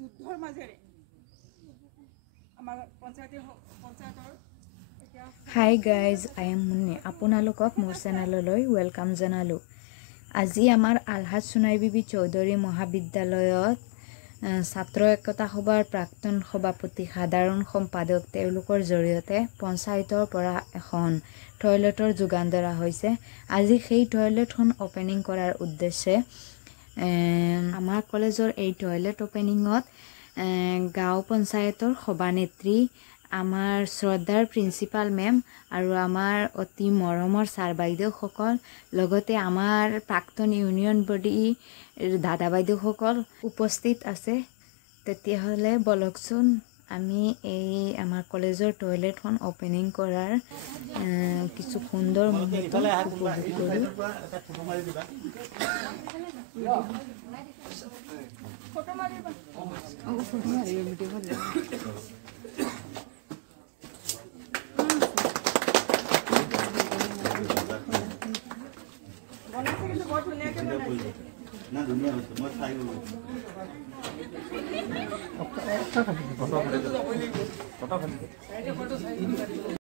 যুদ্ধৰ মাজেৰে আমাৰ পঞ্চায়তৰ hi guys, I am Munni. আপোনালোকক মোৰ চেনেললৈ ৱেলকাম জনালোঁ। আজি আমাৰ আলহাজ সোণাই বিবি চৌধুৰী মহাবিদ্যালয়ত ছাত্ৰ একতা সভাৰ প্ৰাক্তন সভাপতি সাধাৰণ সম্পাদক তেওঁলোকৰ জৰিয়তে পঞ্চায়তৰ পৰা এখন টয়লেটৰ যোগান ধৰা হৈছে। আজি সেই টয়লেটখন অপেনিং কৰাৰ উদ্দেশ্যে আমাৰ কলেজৰ এই টয়লেট অপেনিঙত গাঁও পঞ্চায়তৰ সভানেত্ৰী, আমাৰ শ্ৰদ্ধাৰ প্ৰিন্সিপাল মেম আৰু আমাৰ অতি মৰমৰ ছাৰ বাইদেউসকল, লগতে আমাৰ প্ৰাক্তন ইউনিয়ন বডি দাদা বাইদেউসকল উপস্থিত আছে। তেতিয়াহ'লে বলকচোন আমি এই আমাৰ কলেজৰ টয়লেটখন অপেনিং কৰাৰ কিছু সুন্দৰ মুহূৰ্ত উপভোগ কৰোঁ। না ধুনীয়া হৈছে, মই চাই গ'লো। ফটো